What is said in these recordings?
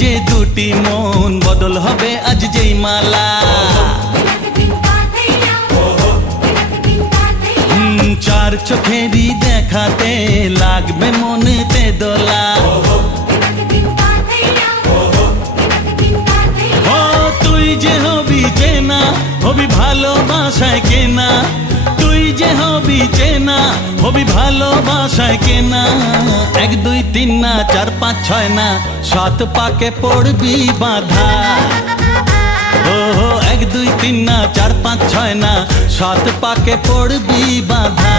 যে দুটি মন বদল হবে আজ যেই মালা চার চোখেরই দেখাতে লাগবে মনেতে দোলা ও তুই যে হবি চেনা হবি ভালোবাসায় কেনা তুই যে হবি চেনা হবি ভালোবাসায় কেনা 1 2 3 না 4 5 6 না 7 পাকে পড়বি বাঁধা ও 1 2 3 না 4 5 6 না 7 পাকে পড়বি বাঁধা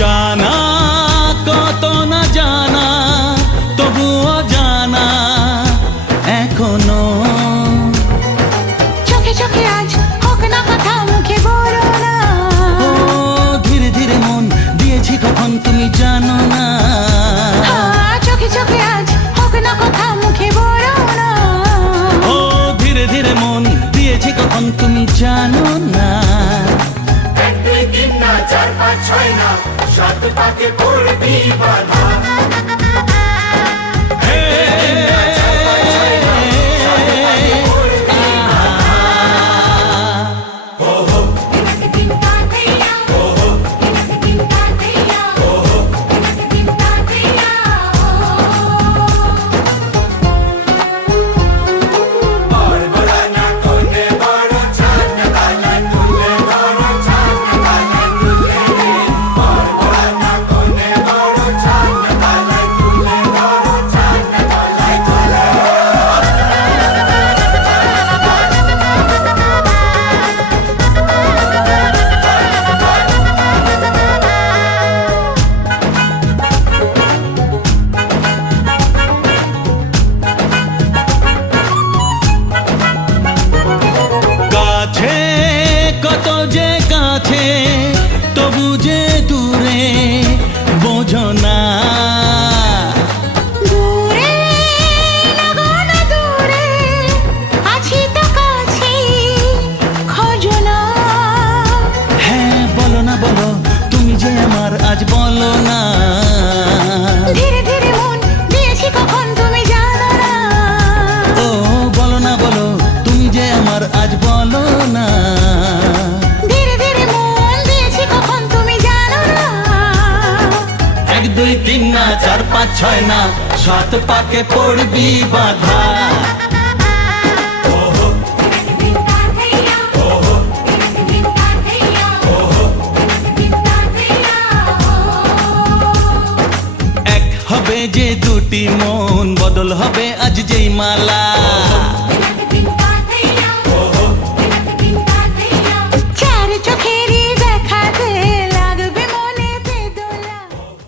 জানা কত না জানা তবুও জানা এখনো চোখে চোখে আজ হোক না কথা মুখে বলো না ও ধীরে ধীরে মন দিয়েছি কখন তুমি জানো না চোখে চোখে আজ হোক না কথা মুখে বলো না ও ধীরে ধীরে মন দিয়েছি কখন তুমি জানো না 1 2 3 না 4 5 6 না 7 পাকে পড়বি বাঁধা কত যে কাছে তবু যে দূরে বোঝো না দূরে লাগো না দূরে আছি তো কাছে খোঁজো না হ্যাঁ বলো না বলো তুমি যে আমার আজ বলো না ধীরে ধীরে মন দিয়েছি কখন তুমি জানো না ও বলো না বলো তুমি যে আমার আজ বলো না ধীরে ধীরে মন দিয়েছি কখন তুমি জানো না 1 2 3 না 4 5 6 না 7 পাকে পড়বি বাঁধা এক হবে যে দুটি মন বদল হবে আজ যেই মালা